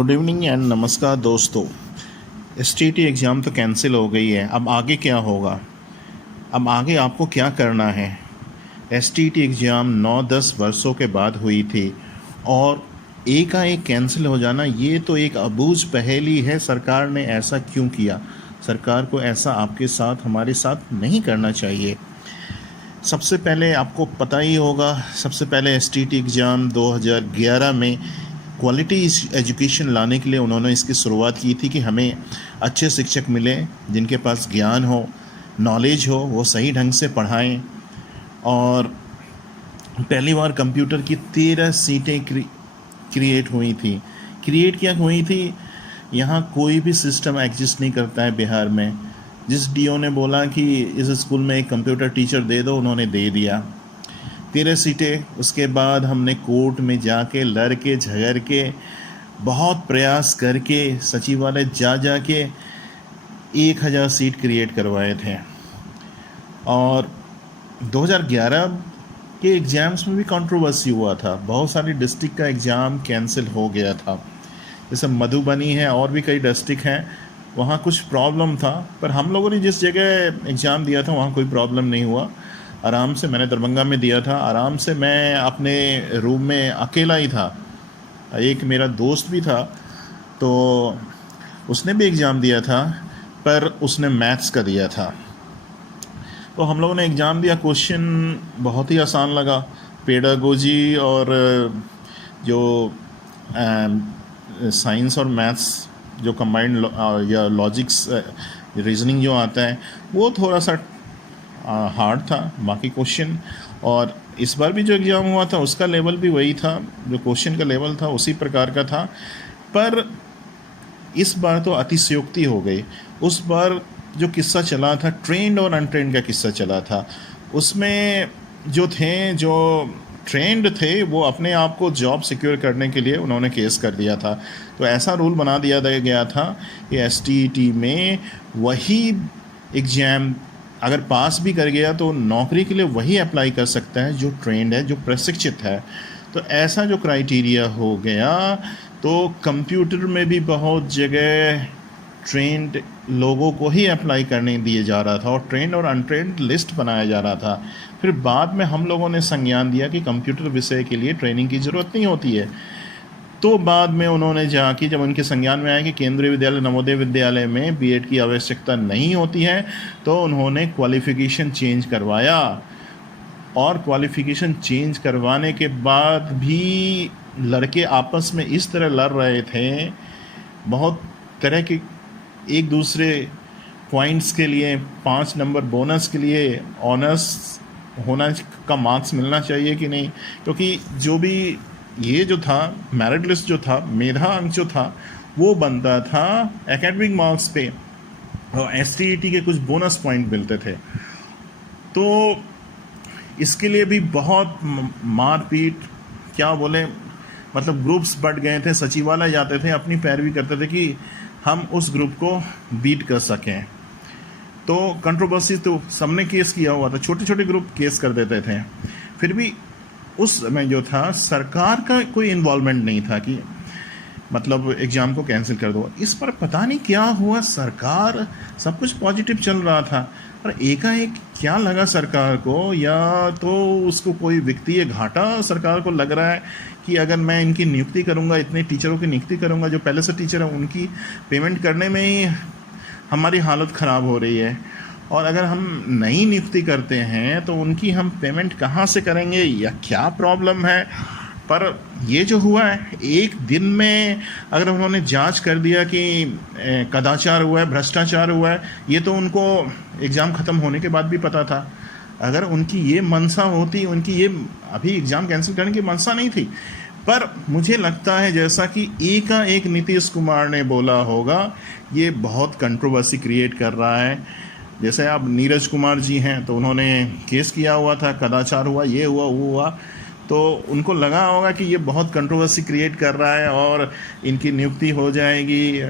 Good evening and नमस्कार दोस्तों। STT exam तो कैंसिल हो गई है। अब आगे क्या होगा? अब आगे आपको क्या करना है? एसटीटी एग्ज़ाम 9-10 वर्षों के बाद हुई थी और एकाएक कैंसिल हो जाना, ये तो एक अबूझ पहेली है। सरकार ने ऐसा क्यों किया? सरकार को ऐसा आपके साथ, हमारे साथ नहीं करना चाहिए। सबसे पहले आपको पता ही होगा, सबसे पहले एसटीटी एग्ज़ाम 2011 में क्वालिटी एजुकेशन लाने के लिए उन्होंने इसकी शुरुआत की थी कि हमें अच्छे शिक्षक मिलें जिनके पास ज्ञान हो, नॉलेज हो, वो सही ढंग से पढ़ाएं। और पहली बार कंप्यूटर की 13 सीटें क्रिएट हुई थी। क्रिएट क्या हुई थी? यहाँ कोई भी सिस्टम एग्जिस्ट नहीं करता है बिहार में। जिस डीओ ने बोला कि इस स्कूल में एक कंप्यूटर टीचर दे दो, उन्होंने दे दिया 13 सीटें। उसके बाद हमने कोर्ट में जाके लड़ के झगड़ के बहुत प्रयास करके सचिवालय जा के 1000 सीट क्रिएट करवाए थे। और 2011 के एग्ज़ाम्स में भी कंट्रोवर्सी हुआ था। बहुत सारी डिस्ट्रिक्ट का एग्ज़ाम कैंसिल हो गया था। जैसे मधुबनी है और भी कई डिस्ट्रिक्ट हैं, वहाँ कुछ प्रॉब्लम था। पर हम लोगों ने जिस जगह एग्ज़ाम दिया था वहाँ कोई प्रॉब्लम नहीं हुआ। आराम से, मैंने दरभंगा में दिया था, आराम से मैं अपने रूम में अकेला ही था। एक मेरा दोस्त भी था, तो उसने भी एग्ज़ाम दिया था, पर उसने मैथ्स का दिया था। तो हम लोगों ने एग्ज़ाम दिया। क्वेश्चन बहुत ही आसान लगा। पेडागोजी और जो साइंस और मैथ्स जो कंबाइंड या लॉजिक्स रीजनिंग जो आता है, वो थोड़ा सा हार्ड था। बाकी क्वेश्चन, और इस बार भी जो एग्ज़ाम हुआ था उसका लेवल भी वही था, जो क्वेश्चन का लेवल था उसी प्रकार का था। पर इस बार तो अतिशयोक्ति हो गई। उस बार जो किस्सा चला था, ट्रेंड और अनट्रेंड का किस्सा चला था, उसमें जो ट्रेंड थे वो अपने आप को जॉब सिक्योर करने के लिए उन्होंने केस कर दिया था। तो ऐसा रूल बना दिया गया था कि एसटीईटी में वही एग्ज़ाम अगर पास भी कर गया तो नौकरी के लिए वही अप्लाई कर सकता है जो ट्रेंड है, जो प्रशिक्षित है। तो ऐसा जो क्राइटेरिया हो गया, तो कंप्यूटर में भी बहुत जगह ट्रेंड लोगों को ही अप्लाई करने दिए जा रहा था और ट्रेंड और अनट्रेंड लिस्ट बनाया जा रहा था। फिर बाद में हम लोगों ने संज्ञान दिया कि कंप्यूटर विषय के लिए ट्रेनिंग की ज़रूरत नहीं होती है। तो बाद में उन्होंने जाके जब उनके संज्ञान में आया कि केंद्रीय विद्यालय, नवोदय विद्यालय में बीएड की आवश्यकता नहीं होती है, तो उन्होंने क्वालिफ़िकेशन चेंज करवाया। और क्वालिफ़िकेशन चेंज करवाने के बाद भी लड़के आपस में इस तरह लड़ रहे थे, बहुत तरह के एक दूसरे पॉइंट्स के लिए, 5 नंबर बोनस के लिए, ऑनर्स होना का मार्क्स मिलना चाहिए कि नहीं, क्योंकि जो भी ये जो था मेरिट लिस्ट जो था, मेधा अंक जो था, वो बनता था एकेडमिक मार्क्स पे और एसटीईटी के कुछ बोनस पॉइंट मिलते थे। तो इसके लिए भी बहुत मारपीट, क्या बोले, मतलब ग्रुप्स बढ़ गए थे। सचिवालय जाते थे, अपनी पैरवी करते थे कि हम उस ग्रुप को बीट कर सकें। तो कंट्रोवर्सी तो सबने केस किया हुआ था, छोटे छोटे ग्रुप केस कर देते थे। फिर भी उस समय जो था सरकार का कोई इन्वॉल्वमेंट नहीं था कि मतलब एग्ज़ाम को कैंसिल कर दो। इस पर पता नहीं क्या हुआ, सरकार सब कुछ पॉजिटिव चल रहा था, पर एकाएक क्या लगा सरकार को, या तो उसको कोई वित्तीय घाटा सरकार को लग रहा है कि अगर मैं इनकी नियुक्ति करूंगा, इतने टीचरों की नियुक्ति करूंगा, जो पहले से टीचर हैं उनकी पेमेंट करने में ही हमारी हालत ख़राब हो रही है, और अगर हम नई नियुक्ति करते हैं तो उनकी हम पेमेंट कहाँ से करेंगे, या क्या प्रॉब्लम है। पर ये जो हुआ है, एक दिन में अगर उन्होंने जांच कर दिया कि कदाचार हुआ है, भ्रष्टाचार हुआ है, ये तो उनको एग्ज़ाम ख़त्म होने के बाद भी पता था। अगर उनकी ये मनसा होती, उनकी ये अभी एग्ज़ाम कैंसिल करने की मनसा नहीं थी। पर मुझे लगता है जैसा कि एकाएक नीतीश कुमार ने बोला होगा, ये बहुत कंट्रोवर्सी क्रिएट कर रहा है। जैसे अब नीरज कुमार जी हैं, तो उन्होंने केस किया हुआ था, कदाचार हुआ, ये हुआ, वो हुआ, तो उनको लगा होगा कि ये बहुत कंट्रोवर्सी क्रिएट कर रहा है और इनकी नियुक्ति हो जाएगी,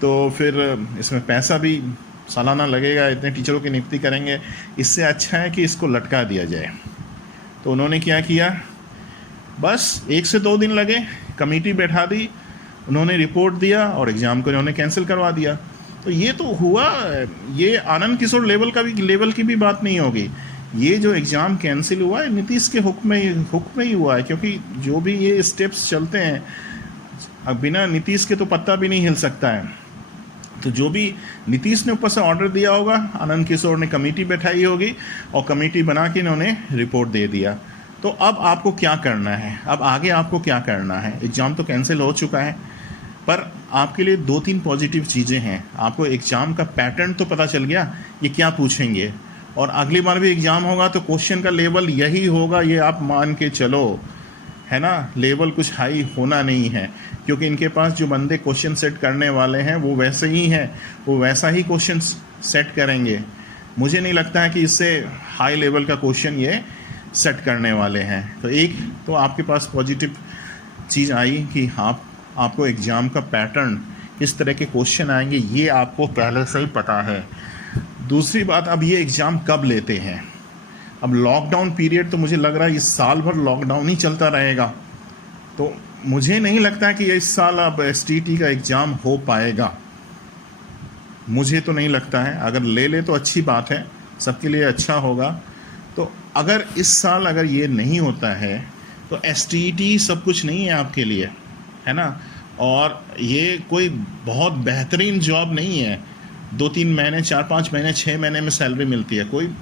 तो फिर इसमें पैसा भी सालाना लगेगा, इतने टीचरों की नियुक्ति करेंगे, इससे अच्छा है कि इसको लटका दिया जाए। तो उन्होंने क्या किया, बस 1 से 2 दिन लगे, कमेटी बैठा दी उन्होंने रिपोर्ट दिया और एग्ज़ाम को उन्होंने कैंसिल करवा दिया। तो ये तो हुआ, ये आनंद किशोर लेवल की भी बात नहीं होगी। ये जो एग्ज़ाम कैंसिल हुआ है नीतीश के हुक्म में ही हुआ है, क्योंकि जो भी ये स्टेप्स चलते हैं अब बिना नीतीश के तो पत्ता भी नहीं हिल सकता है। तो जो भी नीतीश ने ऊपर से ऑर्डर दिया होगा, आनंद किशोर ने कमेटी बैठाई होगी और कमेटी बना के इन्होंने रिपोर्ट दे दिया। तो अब आपको क्या करना है, अब आगे आपको क्या करना है? एग्ज़ाम तो कैंसिल हो चुका है, पर आपके लिए 2-3 पॉजिटिव चीज़ें हैं। आपको एग्ज़ाम का पैटर्न तो पता चल गया, ये क्या पूछेंगे, और अगली बार भी एग्ज़ाम होगा तो क्वेश्चन का लेवल यही होगा, ये आप मान के चलो, है ना। लेवल कुछ हाई होना नहीं है, क्योंकि इनके पास जो बंदे क्वेश्चन सेट करने वाले हैं वो वैसे ही हैं, वो वैसा ही क्वेश्चन सेट करेंगे। मुझे नहीं लगता है कि इससे हाई लेवल का क्वेश्चन ये सेट करने वाले हैं। तो एक तो आपके पास पॉजिटिव चीज़ आई कि आपको एग्ज़ाम का पैटर्न, किस तरह के क्वेश्चन आएंगे, ये आपको पहले से ही पता है। दूसरी बात, अब ये एग्ज़ाम कब लेते हैं? अब लॉकडाउन पीरियड तो मुझे लग रहा है इस साल भर लॉकडाउन ही चलता रहेगा, तो मुझे नहीं लगता है कि इस साल अब STT का एग्ज़ाम हो पाएगा। मुझे तो नहीं लगता है। अगर ले तो अच्छी बात है, सबके लिए अच्छा होगा। तो अगर इस साल अगर ये नहीं होता है तो STT सब कुछ नहीं है आपके लिए, है ना। और ये कोई बहुत बेहतरीन जॉब नहीं है, 2-3 महीने, 4-5 महीने, 6 महीने में सैलरी मिलती है। कोई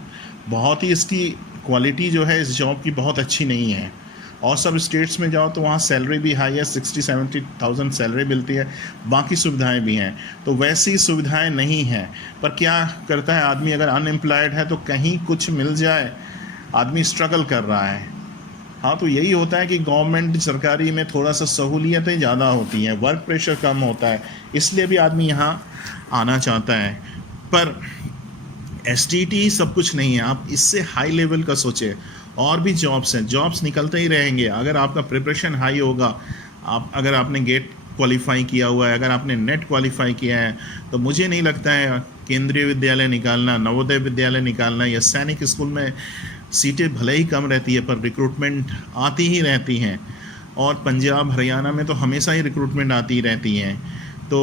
बहुत ही इसकी क्वालिटी जो है इस जॉब की बहुत अच्छी नहीं है। और सब स्टेट्स में जाओ तो वहाँ सैलरी भी हाई है, 60-70,000 सैलरी मिलती है, बाकी सुविधाएं भी हैं। तो वैसी सुविधाएं नहीं हैं, पर क्या करता है आदमी, अगर अनएम्प्लॉयड है तो कहीं कुछ मिल जाए, आदमी स्ट्रगल कर रहा है। हाँ, तो यही होता है कि गवर्नमेंट सरकारी में थोड़ा सा सहूलियतें ज़्यादा होती हैं, वर्क प्रेशर कम होता है, इसलिए भी आदमी यहाँ आना चाहता है। पर STT सब कुछ नहीं है, आप इससे हाई लेवल का सोचें। और भी जॉब्स हैं, जॉब्स निकलते ही रहेंगे। अगर आपका प्रिपरेशन हाई होगा, अगर आपने गेट क्वालिफाई किया हुआ है, अगर आपने नेट क्वालिफाई किया है, तो मुझे नहीं लगता है केंद्रीय विद्यालय निकालना, नवोदय विद्यालय निकालना या सैनिक स्कूल में सीटें भले ही कम रहती है पर रिक्रूटमेंट आती ही रहती हैं। और पंजाब हरियाणा में तो हमेशा ही रिक्रूटमेंट आती ही रहती हैं। तो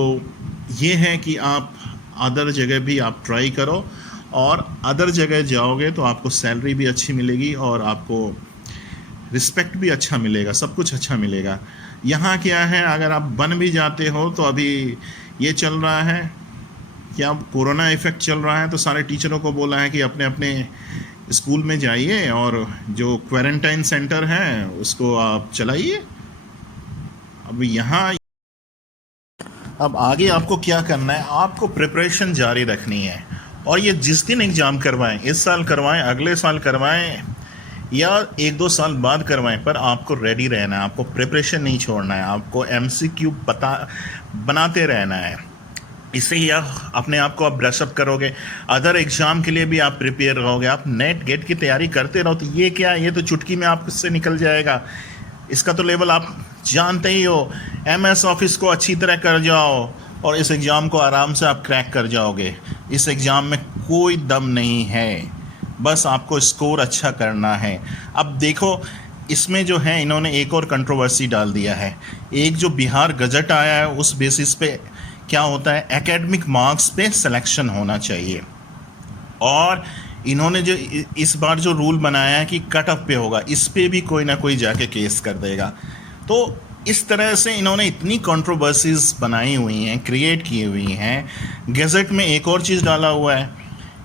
ये है कि आप अदर जगह भी आप ट्राई करो, और अदर जगह जाओगे तो आपको सैलरी भी अच्छी मिलेगी और आपको रिस्पेक्ट भी अच्छा मिलेगा, सब कुछ अच्छा मिलेगा। यहाँ क्या है, अगर आप बन भी जाते हो तो अभी ये चल रहा है, क्या कोरोना इफेक्ट चल रहा है, तो सारे टीचरों को बोला है कि अपने अपने स्कूल में जाइए और जो क्वारंटाइन सेंटर है उसको आप चलाइए। अब यहाँ अब आगे आपको क्या करना है, आपको प्रिपरेशन जारी रखनी है। और ये जिस दिन एग्ज़ाम करवाएं, इस साल करवाएं, अगले साल करवाएं या 1-2 साल बाद करवाएं, पर आपको रेडी रहना है, आपको प्रिपरेशन नहीं छोड़ना है, आपको MCQ बनाते रहना है। इससे ही आप अपने आप को आप ब्रशअप करोगे, अदर एग्ज़ाम के लिए भी आप प्रिपेयर रहोगे। आप नेट गेट की तैयारी करते रहो तो ये क्या, ये तो चुटकी में आपसे निकल जाएगा। इसका तो लेवल आप जानते ही हो। MS ऑफिस को अच्छी तरह कर जाओ और इस एग्ज़ाम को आराम से आप क्रैक कर जाओगे। इस एग्ज़ाम में कोई दम नहीं है, बस आपको स्कोर अच्छा करना है। अब देखो, इसमें जो है इन्होंने एक और कंट्रोवर्सी डाल दिया है। एक जो बिहार गजट आया है उस बेसिस पे क्या होता है, एकेडमिक मार्क्स पे सिलेक्शन होना चाहिए। और इन्होंने जो इस बार जो रूल बनाया है कि कट ऑफ पे होगा, इस पे भी कोई ना कोई जाके केस कर देगा। तो इस तरह से इन्होंने इतनी कंट्रोवर्सीज बनाई हुई हैं, क्रिएट की हुई हैं। गैजेट में एक और चीज़ डाला हुआ है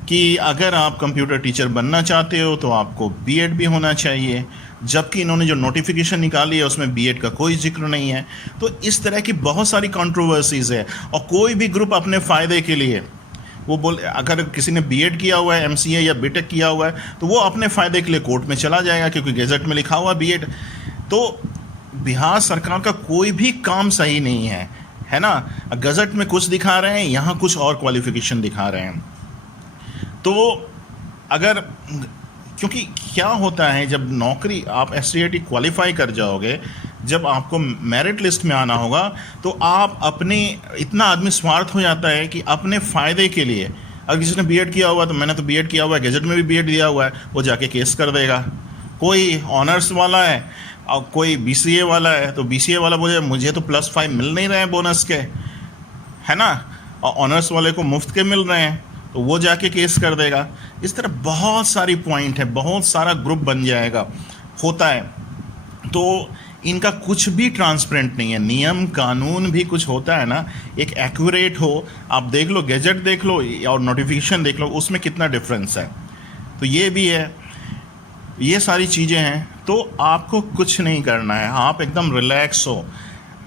कि अगर आप कंप्यूटर टीचर बनना चाहते हो तो आपको B.Ed भी होना चाहिए, जबकि इन्होंने जो नोटिफिकेशन निकाली है उसमें B.Ed का कोई जिक्र नहीं है। तो इस तरह की बहुत सारी कंट्रोवर्सीज है, और कोई भी ग्रुप अपने फ़ायदे के लिए वो अगर किसी ने B.Ed किया हुआ है, MCA या B.Tech किया हुआ है, तो वो अपने फ़ायदे के लिए कोर्ट में चला जाएगा क्योंकि गैजेट में लिखा हुआ B.Ed। तो बिहार सरकार का कोई भी काम सही नहीं है ना। गजट में कुछ दिखा रहे हैं, यहाँ कुछ और क्वालिफिकेशन दिखा रहे हैं। तो अगर, क्योंकि क्या होता है जब नौकरी आप STT क्वालिफाई कर जाओगे, जब आपको मेरिट लिस्ट में आना होगा, तो आप अपने, इतना आदमी स्वार्थ हो जाता है कि अपने फ़ायदे के लिए, अगर किसी ने B.Ed किया हुआ तो मैंने तो B.Ed किया हुआ है, गैजेट में भी B.Ed दिया हुआ है, वो जाके केस कर देगा। कोई ऑनर्स वाला है, और कोई बीसीए वाला है तो बीसीए वाला बोले मुझे तो +5 मिल नहीं रहे हैं बोनस के, है ना, और ऑनर्स वाले को मुफ्त के मिल रहे हैं, तो वो जाके केस कर देगा। इस तरह बहुत सारी पॉइंट है, बहुत सारा ग्रुप बन जाएगा, होता है। तो इनका कुछ भी ट्रांसपेरेंट नहीं है, नियम कानून भी कुछ होता है ना, एक एक्यूरेट हो। आप देख लो, गैजेट देख लो और नोटिफिकेशन देख लो, उसमें कितना डिफरेंस है। तो ये भी है, ये सारी चीज़ें हैं। तो आपको कुछ नहीं करना है, आप एकदम रिलैक्स हो।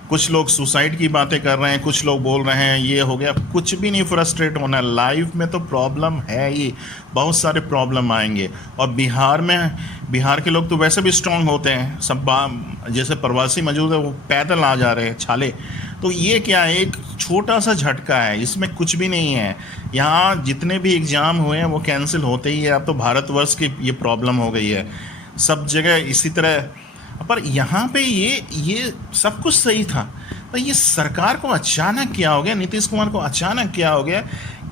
कुछ लोग सुसाइड की बातें कर रहे हैं, कुछ लोग बोल रहे हैं ये हो गया, कुछ भी नहीं फ्रस्ट्रेट होना है। लाइफ में तो प्रॉब्लम है ही, बहुत सारे प्रॉब्लम आएंगे। और बिहार के लोग तो वैसे भी स्ट्रांग होते हैं, जैसे प्रवासी मौजूद है वो पैदल आ जा रहे हैं छाले। तो ये क्या है, एक छोटा सा झटका है, इसमें कुछ भी नहीं है। यहाँ जितने भी एग्ज़ाम हुए हैं वो कैंसिल होते ही है। अब तो भारतवर्ष की ये प्रॉब्लम हो गई है, सब जगह इसी तरह। पर यहाँ पे ये सब कुछ सही था, पर ये सरकार को अचानक क्या हो गया, नीतीश कुमार को अचानक क्या हो गया,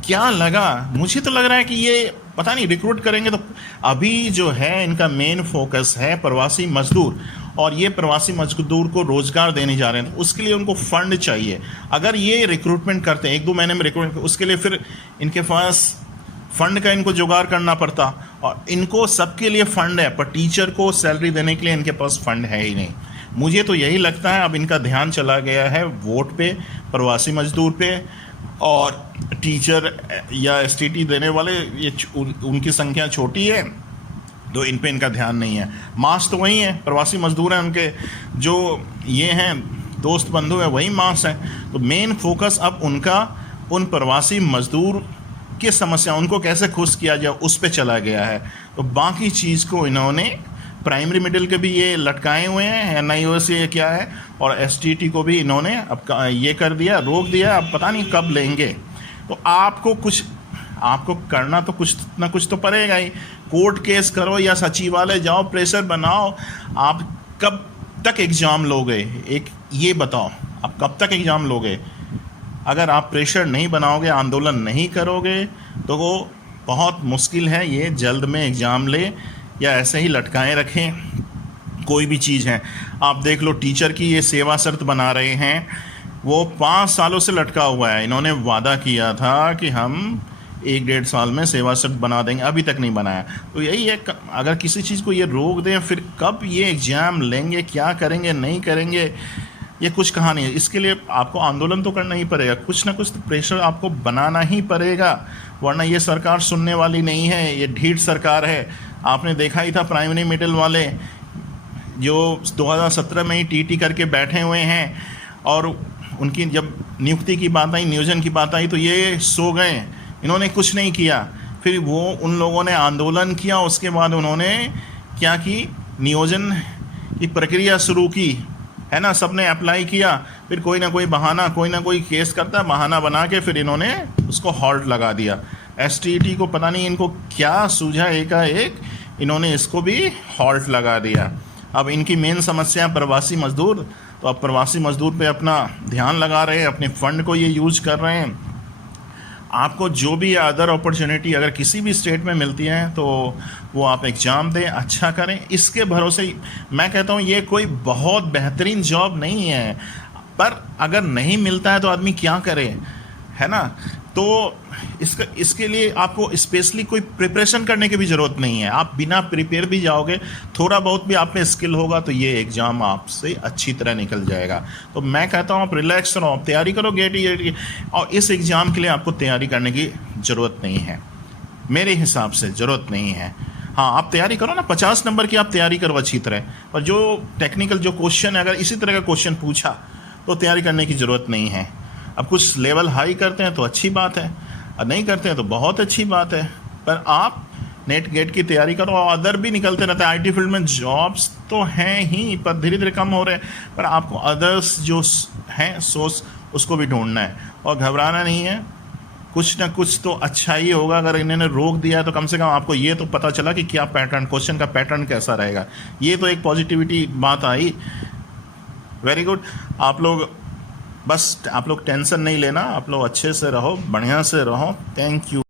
क्या लगा? मुझे तो लग रहा है कि ये पता नहीं रिक्रूट करेंगे। तो अभी जो है इनका मेन फोकस है प्रवासी मजदूर, और ये प्रवासी मजदूर को रोज़गार देने जा रहे हैं, तो उसके लिए उनको फ़ंड चाहिए। अगर ये रिक्रूटमेंट करते हैं 1-2 महीने में रिक्रूटमेंट, उसके लिए फिर इनके पास फ़ंड का इनको जुगाड़ करना पड़ता, और इनको सबके लिए फ़ंड है, पर टीचर को सैलरी देने के लिए इनके पास फ़ंड है ही नहीं। मुझे तो यही लगता है अब इनका ध्यान चला गया है वोट पे, प्रवासी मजदूर पे, और टीचर या एसटीटी देने वाले ये उनकी संख्या छोटी है, तो इन पे इनका ध्यान नहीं है। मास तो वही है, प्रवासी मजदूर हैं, उनके जो ये हैं दोस्त बंधु हैं वही मास हैं। तो मेन फोकस अब उनका उन प्रवासी मजदूर की समस्या, उनको कैसे खुश किया जाए, उस पे चला गया है। तो बाकी चीज़ को इन्होंने प्राइमरी मिडिल के भी ये लटकाए हुए हैं, NIOS ये क्या है, और STT को भी इन्होंने अब ये कर दिया, रोक दिया। अब पता नहीं कब लेंगे। तो आपको करना तो कुछ ना कुछ तो पड़ेगा ही। कोर्ट केस करो या सचिवालय जाओ, प्रेशर बनाओ। आप कब तक एग्ज़ाम लोगे, एक ये बताओ, आप कब तक एग्ज़ाम लोगे? अगर आप प्रेशर नहीं बनाओगे, आंदोलन नहीं करोगे, तो वो बहुत मुश्किल है ये जल्द में एग्ज़ाम ले, या ऐसे ही लटकाए रखें कोई भी चीज़ है। आप देख लो, टीचर की ये सेवा शर्त बना रहे हैं, वो 5 सालों से लटका हुआ है। इन्होंने वादा किया था कि हम 1-1.5 साल में सेवा शर्त बना देंगे, अभी तक नहीं बनाया। तो यही है, अगर किसी चीज़ को ये रोक दें, फिर कब ये एग्ज़ाम लेंगे, क्या करेंगे, नहीं करेंगे, ये कुछ कहा नहीं है। इसके लिए आपको आंदोलन तो करना ही पड़ेगा, कुछ ना कुछ तो प्रेशर आपको बनाना ही पड़ेगा, वरना ये सरकार सुनने वाली नहीं है। ये ढीठ सरकार है। आपने देखा ही था प्राइमरी मिडिल वाले जो 2017 में ही TT करके बैठे हुए हैं, और उनकी जब नियुक्ति की बात आई, नियोजन की बात आई, तो ये सो गए, इन्होंने कुछ नहीं किया। फिर वो उन लोगों ने आंदोलन किया, उसके बाद उन्होंने क्या की, नियोजन की प्रक्रिया शुरू की, है ना, सबने अप्लाई किया। फिर कोई ना कोई बहाना, कोई ना कोई केस करता, बहाना बना के फिर इन्होंने उसको हॉल्ट लगा दिया। STT को पता नहीं इनको क्या सूझा, एकाएक इन्होंने इसको भी हॉल्ट लगा दिया। अब इनकी मेन समस्या प्रवासी मजदूर, तो अब प्रवासी मजदूर पे अपना ध्यान लगा रहे हैं, अपने फ़ंड को ये यूज कर रहे हैं। आपको जो भी अदर अपॉर्चुनिटी अगर किसी भी स्टेट में मिलती है, तो वो आप एग्ज़ाम दें, अच्छा करें। इसके भरोसे मैं कहता हूँ ये कोई बहुत बेहतरीन जॉब नहीं है, पर अगर नहीं मिलता है तो आदमी क्या करे, है ना। तो इसके लिए आपको स्पेशली कोई प्रिपरेशन करने की भी ज़रूरत नहीं है। आप बिना प्रिपेयर भी जाओगे, थोड़ा बहुत भी आप में स्किल होगा, तो ये एग्ज़ाम आपसे अच्छी तरह निकल जाएगा। तो मैं कहता हूँ आप रिलैक्स रहो, आप तैयारी करो गेट, और इस एग्ज़ाम के लिए आपको तैयारी करने की ज़रूरत नहीं है, मेरे हिसाब से ज़रूरत नहीं है। हाँ, आप तैयारी करो ना, 50 नंबर की आप तैयारी करो अच्छी तरह, और जो टेक्निकल जो क्वेश्चन है, अगर इसी तरह का क्वेश्चन पूछा तो तैयारी करने की ज़रूरत नहीं है। अब कुछ लेवल हाई करते हैं तो अच्छी बात है, और नहीं करते हैं तो बहुत अच्छी बात है। पर आप नेट गेट की तैयारी करो, और अदर भी निकलते रहते हैं। IT फील्ड में जॉब्स तो हैं ही, पर धीरे धीरे कम हो रहे हैं, पर आपको अदर्स जो हैं सोर्स, उसको भी ढूंढना है, और घबराना नहीं है। कुछ ना कुछ तो अच्छा ही होगा। अगर इन्होंने रोक दिया तो कम से कम आपको ये तो पता चला कि क्या पैटर्न, क्वेश्चन का पैटर्न कैसा रहेगा। ये तो एक पॉजिटिविटी बात आई। Very good. आप लोग टेंशन नहीं लेना, आप लोग अच्छे से रहो, बढ़िया से रहो। Thank you.